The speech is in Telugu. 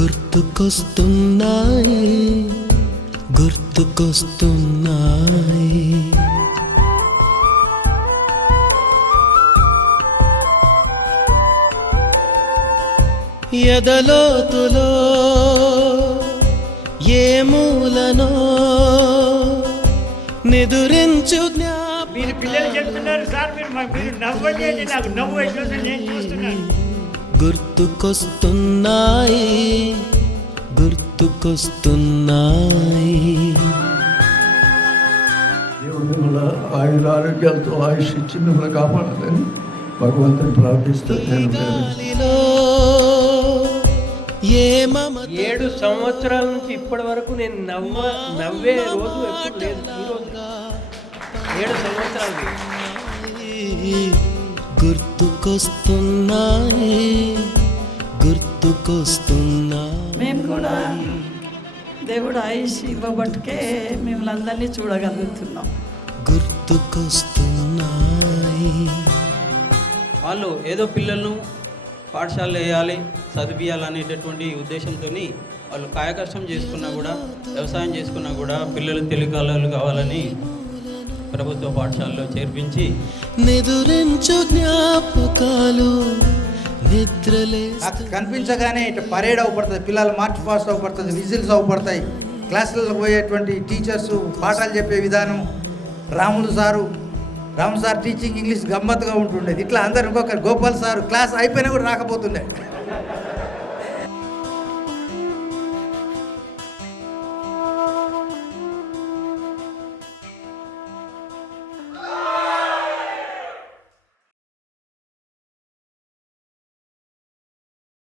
గుర్తుకొస్తున్నాయి గుర్తుకొస్తున్నాయి. ఎదలోతులో ఏ మూలనో నిదురించు మీరు పిల్లలు చెప్తున్నారు సార్, మీరు నవ్వండి, నాకు నవ్వు వచ్చేసి నేను చూస్తున్నాను. గుర్తుకొస్తున్నాయి గుర్తుకొస్తున్నాయి. దేవుడు మిమ్మల్ని ఆయుర ఆరోగ్యాలతో ఆయుష్ ఇచ్చి మిమ్మల్ని కాపాడాలని భగవంతుని ప్రార్థిస్తూ నేను 7 సంవత్సరాల నుంచి ఇప్పటి వరకు నేను నవ్వే రోజు ఎప్పుడు లేదు. ఈ రోజు 7 సంవత్సరాలు గుర్తుకొస్తున్నాయి గుర్తుకొస్తున్నాయి. మేము కూడా దేవుడు ఆయుష్ ఇవ్వబట్టుకే మిమ్మల్ని అందరినీ చూడగలుగుతున్నాం. గుర్తుకొస్తున్నాయి. వాళ్ళు ఏదో పిల్లలను పాఠశాలలో వేయాలి, చదివియాలనేటటువంటి ఉద్దేశంతో వాళ్ళు కాయకష్టం చేసుకున్నా కూడా, వ్యవసాయం చేసుకున్నా కూడా పిల్లలు తెలివికలలు కావాలని ప్రభుత్వ పాఠశాలలో చేర్పించి నిదురించు జ్ఞాపకాలు నిద్రలే కనిపించగానే ఇటు పరేడ్ అవపడుతుంది, పిల్లలు మార్చ్ ఫాస్ట్ అవపడుతుంది, విజిల్స్ అవపడతాయి. క్లాసులకు పోయేటువంటి టీచర్సు పాఠాలు చెప్పే విధానం, రాము సార్ టీచింగ్ ఇంగ్లీష్ గమ్మత్తుగా ఉంటుండేది. ఇట్లా అందరు ఇంకొకరు గోపాల్ సార్ క్లాస్ అయిపోయినా కూడా రాకపోతుండే.